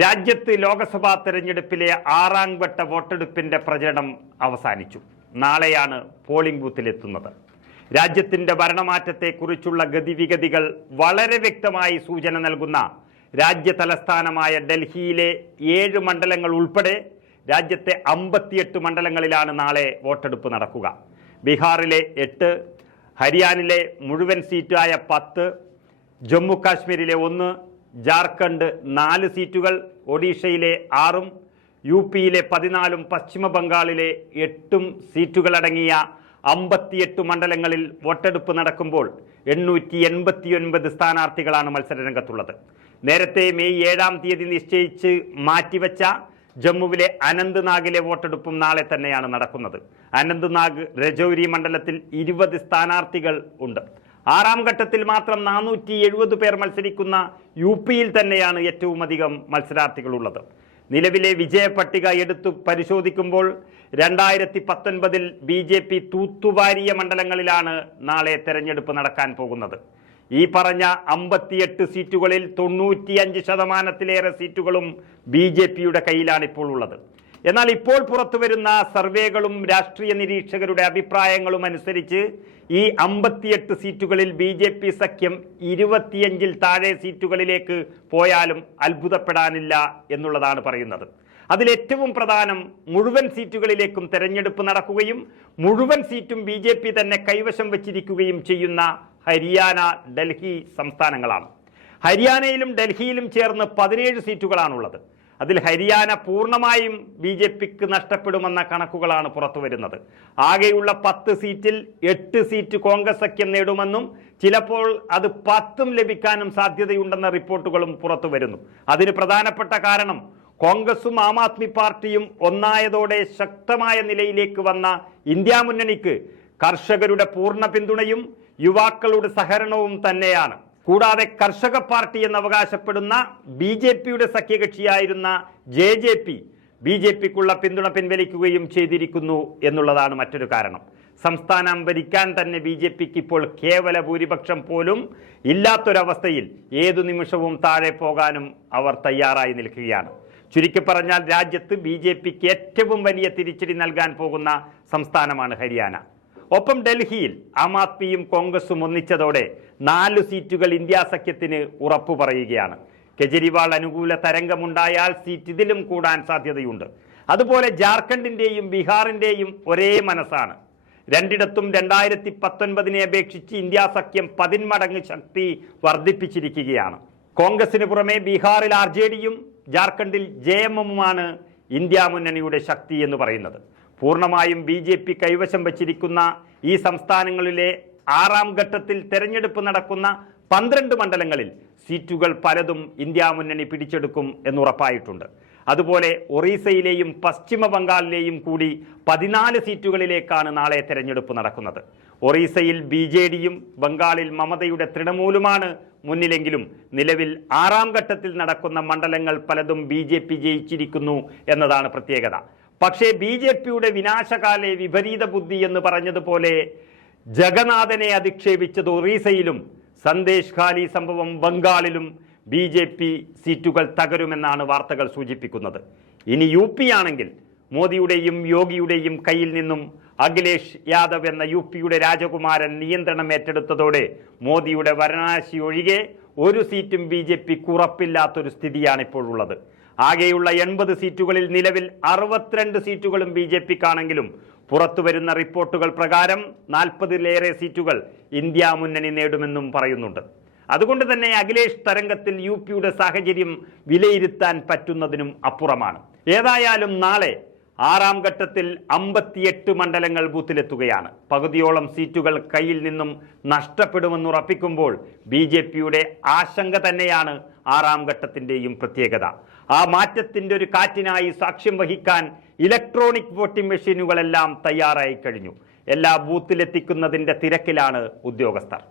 രാജ്യത്ത് ലോക്സഭാ തെരഞ്ഞെടുപ്പിലെ ആറാം വട്ട വോട്ടെടുപ്പിന്റെ പ്രചരണം അവസാനിച്ചു. നാളെയാണ് പോളിംഗ് ബൂത്തിലെത്തുന്നത്. രാജ്യത്തിന്റെ ഭരണമാറ്റത്തെക്കുറിച്ചുള്ള ഗതിവിഗതികൾ വളരെ വ്യക്തമായി സൂചന നൽകുന്ന രാജ്യ തലസ്ഥാനമായ ഡൽഹിയിലെ ഏഴ് മണ്ഡലങ്ങൾ ഉൾപ്പെടെ രാജ്യത്തെ അമ്പത്തിയെട്ട് മണ്ഡലങ്ങളിലാണ് നാളെ വോട്ടെടുപ്പ് നടക്കുക. ബീഹാറിലെ എട്ട് ഹരിയാനയിലെ മുഴുവൻ സീറ്റായ പത്ത് ജമ്മു കാശ്മീരിലെ ഒന്ന് ജാർഖണ്ഡ് നാല് സീറ്റുകൾ ഒഡീഷയിലെ ആറും യു പിയിലെ പതിനാലും പശ്ചിമ ബംഗാളിലെ എട്ടും സീറ്റുകളടങ്ങിയ അമ്പത്തിയെട്ട് മണ്ഡലങ്ങളിൽ വോട്ടെടുപ്പ് നടക്കുമ്പോൾ എണ്ണൂറ്റി എൺപത്തിയൊൻപത് സ്ഥാനാർത്ഥികളാണ് മത്സരരംഗത്തുള്ളത്. നേരത്തെ മെയ് ഏഴാം തീയതി നിശ്ചയിച്ച് മാറ്റിവെച്ച ജമ്മുവിലെ അനന്ത്നാഗിലെ വോട്ടെടുപ്പും നാളെ തന്നെയാണ് നടക്കുന്നത്. അനന്ത്നാഗ് രജൌരി മണ്ഡലത്തിൽ ഇരുപത് സ്ഥാനാർത്ഥികൾ ഉണ്ട്. ആറാം ഘട്ടത്തിൽ മാത്രം നാനൂറ്റി എഴുപത് പേർ മത്സരിക്കുന്ന യു പിയിൽ തന്നെയാണ് ഏറ്റവും അധികം മത്സരാർത്ഥികളുള്ളത്. നിലവിലെ വിജയപട്ടിക എടുത്തു പരിശോധിക്കുമ്പോൾ രണ്ടായിരത്തി പത്തൊൻപതിൽ ബി ജെ പി തൂത്തുവാരിയ മണ്ഡലങ്ങളിലാണ് നാളെ തെരഞ്ഞെടുപ്പ് നടക്കാൻ പോകുന്നത്. ഈ പറഞ്ഞ അമ്പത്തിയെട്ട് സീറ്റുകളിൽ തൊണ്ണൂറ്റിയഞ്ച് ശതമാനത്തിലേറെ സീറ്റുകളും ബി ജെ പിയുടെ കയ്യിലാണ് ഇപ്പോൾ ഉള്ളത്. എന്നാൽ ഇപ്പോൾ പുറത്തു വരുന്ന സർവേകളും രാഷ്ട്രീയ നിരീക്ഷകരുടെ അഭിപ്രായങ്ങളും അനുസരിച്ച് ഈ അമ്പത്തിയെട്ട് സീറ്റുകളിൽ ബി ജെ പി സഖ്യം ഇരുപത്തിയഞ്ചിൽ താഴെ സീറ്റുകളിലേക്ക് പോയാലും അത്ഭുതപ്പെടാനില്ല എന്നുള്ളതാണ് പറയുന്നത്. അതിലേറ്റവും പ്രധാനം മുഴുവൻ സീറ്റുകളിലേക്കും തെരഞ്ഞെടുപ്പ് നടക്കുകയും മുഴുവൻ സീറ്റും ബി ജെ പി തന്നെ കൈവശം വച്ചിരിക്കുകയും ചെയ്യുന്ന ഹരിയാന ഡൽഹി സംസ്ഥാനങ്ങളാണ്. ഹരിയാനയിലും ഡൽഹിയിലും ചേർന്ന് പതിനേഴ് സീറ്റുകളാണുള്ളത്. അതിൽ ഹരിയാന പൂർണമായും ബി ജെ പിക്ക് നഷ്ടപ്പെടുമെന്ന കണക്കുകളാണ് പുറത്തു വരുന്നത് ആകെയുള്ള പത്ത് സീറ്റിൽ എട്ട് സീറ്റ് കോൺഗ്രസ് സഖ്യം നേടുമെന്നും ചിലപ്പോൾ അത് പത്തും ലഭിക്കാനും സാധ്യതയുണ്ടെന്ന റിപ്പോർട്ടുകളും പുറത്തു വരുന്നു അതിന് പ്രധാനപ്പെട്ട കാരണം കോൺഗ്രസും ആം ആദ്മി പാർട്ടിയും ഒന്നായതോടെ ശക്തമായ നിലയിലേക്ക് വന്ന ഇന്ത്യ മുന്നണിക്ക് കർഷകരുടെ പൂർണ പിന്തുണയും യുവാക്കളുടെ സഹകരണവും തന്നെയാണ്. കൂടാതെ കർഷക പാർട്ടി എന്ന് അവകാശപ്പെടുന്ന ബി ജെ പിയുടെ സഖ്യകക്ഷിയായിരുന്ന J J P B J പിക്കുള്ള പിന്തുണ പിൻവലിക്കുകയും ചെയ്തിരിക്കുന്നു എന്നുള്ളതാണ് മറ്റൊരു കാരണം. സംസ്ഥാനം ഭരിക്കാൻ തന്നെ ബി ജെ പിക്ക് ഇപ്പോൾ കേവല ഭൂരിപക്ഷം പോലും ഇല്ലാത്തൊരവസ്ഥയിൽ ഏതു നിമിഷവും താഴെ പോകാനും അവർ തയ്യാറായി നിൽക്കുകയാണ്. ചുരുക്കി പറഞ്ഞാൽ രാജ്യത്ത് ബി ജെ പിക്ക് ഏറ്റവും വലിയ തിരിച്ചടി നൽകാൻ പോകുന്ന സംസ്ഥാനമാണ് ഹരിയാന. ഒപ്പം ഡൽഹിയിൽ ആം ആദ്മിയും കോൺഗ്രസും ഒന്നിച്ചതോടെ നാല് സീറ്റുകൾ ഇന്ത്യാ സഖ്യത്തിന് ഉറപ്പു പറയുകയാണ്. കെജ്രിവാൾ അനുകൂല തരംഗമുണ്ടായാൽ സീറ്റ് ഇതിലും കൂടാൻ സാധ്യതയുണ്ട്. അതുപോലെ ജാർഖണ്ഡിന്റെയും ബീഹാറിന്റെയും ഒരേ മനസ്സാണ്. രണ്ടിടത്തും രണ്ടായിരത്തി പത്തൊൻപതിനെ അപേക്ഷിച്ച് ഇന്ത്യാ സഖ്യം പതിന്മടങ്ങ് ശക്തി വർദ്ധിപ്പിച്ചിരിക്കുകയാണ്. കോൺഗ്രസിന് പുറമെ ബീഹാറിൽ ആർ ജെ ഡിയും ജാർഖണ്ഡിൽ ജെ എം എമ്മുമാണ് ഇന്ത്യ മുന്നണിയുടെ ശക്തി എന്ന് പറയുന്നത്. പൂർണമായും ബി ജെ പി കൈവശം വച്ചിരിക്കുന്ന ഈ സംസ്ഥാനങ്ങളിലെ ആറാം ഘട്ടത്തിൽ തെരഞ്ഞെടുപ്പ് നടക്കുന്ന പന്ത്രണ്ട് മണ്ഡലങ്ങളിൽ സീറ്റുകൾ പലതും ഇന്ത്യ മുന്നണി പിടിച്ചെടുക്കും എന്നുറപ്പായിട്ടുണ്ട്. അതുപോലെ ഒറീസയിലെയും പശ്ചിമ ബംഗാളിലെയും കൂടി പതിനാല് സീറ്റുകളിലേക്കാണ് നാളെ തെരഞ്ഞെടുപ്പ് നടക്കുന്നത്. ഒറീസയിൽ ബി ജെ ഡിയും ബംഗാളിൽ മമതയുടെ തൃണമൂലുമാണ് മുന്നിലെങ്കിലും നിലവിൽ ആറാം ഘട്ടത്തിൽ നടക്കുന്ന മണ്ഡലങ്ങൾ പലതും ബി ജയിച്ചിരിക്കുന്നു എന്നതാണ് പ്രത്യേകത. പക്ഷേ ബി ജെ പിയുടെ വിനാശകാലെ വിപരീത ബുദ്ധി എന്ന് പറഞ്ഞതുപോലെ ജഗന്നാഥനെ അധിക്ഷേപിച്ചത് ഒറീസയിലും സന്ദേശ് ഖാലി സംഭവം ബംഗാളിലും ബി ജെ പി സീറ്റുകൾ തകരുമെന്നാണ് വാർത്തകൾ സൂചിപ്പിക്കുന്നത്. ഇനി യു പി ആണെങ്കിൽ മോദിയുടെയും യോഗിയുടെയും കയ്യിൽ നിന്നും അഖിലേഷ് യാദവ് എന്ന യു പിയുടെ രാജകുമാരൻ നിയന്ത്രണം ഏറ്റെടുത്തതോടെ മോദിയുടെ വരണാശി ഒഴികെ ഒരു സീറ്റും ബി ജെ പിക്ക് ഉറപ്പില്ലാത്തൊരു സ്ഥിതിയാണ് ഇപ്പോഴുള്ളത്. ആകെയുള്ള എൺപത് സീറ്റുകളിൽ നിലവിൽ അറുപത്തിരണ്ട് സീറ്റുകളും ബി ജെ പിക്കാണെങ്കിലും പുറത്തുവരുന്ന റിപ്പോർട്ടുകൾ പ്രകാരം നാൽപ്പതിലേറെ സീറ്റുകൾ ഇന്ത്യ മുന്നണി നേടുമെന്നും പറയുന്നുണ്ട്. അതുകൊണ്ട് തന്നെ അഖിലേഷ് തരംഗത്തിൽ യു പിയുടെ സാഹചര്യം വിലയിരുത്താൻ പറ്റുന്നതിനും അപ്പുറമാണ്. ഏതായാലും നാളെ ആറാം ഘട്ടത്തിൽ അമ്പത്തിയെട്ട് മണ്ഡലങ്ങൾ ബൂത്തിലെത്തുകയാണ്. പകുതിയോളം സീറ്റുകൾ കയ്യിൽ നിന്നും നഷ്ടപ്പെടുമെന്നുറപ്പിക്കുമ്പോൾ ബി ജെ പിയുടെ ആശങ്ക തന്നെയാണ് ആറാം ഘട്ടത്തിന്റെയും പ്രത്യേകത. ആ മാറ്റത്തിന്റെ ഒരു കാറ്റിനായി സാക്ഷ്യം വഹിക്കാൻ ഇലക്ട്രോണിക് വോട്ടിംഗ് മെഷീനുകളെല്ലാം തയ്യാറായി കഴിഞ്ഞു. എല്ലാ ബൂത്തിലെത്തിക്കുന്നതിന്റെ തിരക്കിലാണ് ഉദ്യോഗസ്ഥർ.